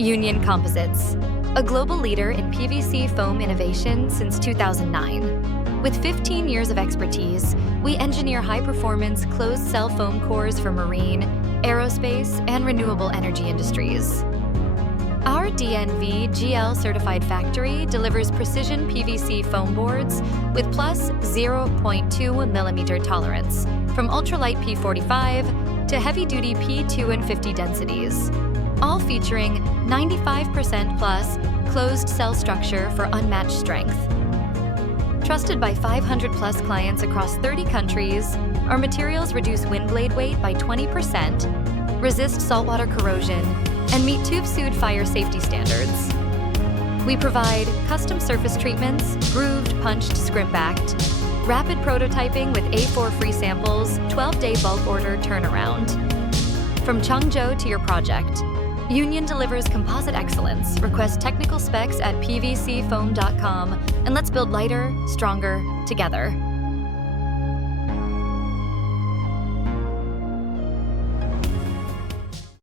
UNION Composites, a global leader in PVC foam innovation since 2009. With 15 years of expertise, we engineer high-performance closed-cell foam cores for marine, aerospace, and renewable energy industries. Our DNV GL-certified factory delivers precision PVC foam boards with plus 0.2 millimeter tolerance, from ultralight P45 to heavy-duty P2 and 50 densities, all featuring 95% plus closed cell structure for unmatched strength. Trusted by 500 plus clients across 30 countries, our materials reduce wind blade weight by 20%, resist saltwater corrosion, and meet TÜV SÜD fire safety standards. We provide custom surface treatments, grooved, punched, scrimp-backed, rapid prototyping with A4 free samples, 12-day bulk order turnaround. From Changzhou to your project, UNION delivers composite excellence. Request technical specs at pvcfoam.com, and let's build lighter, stronger, together.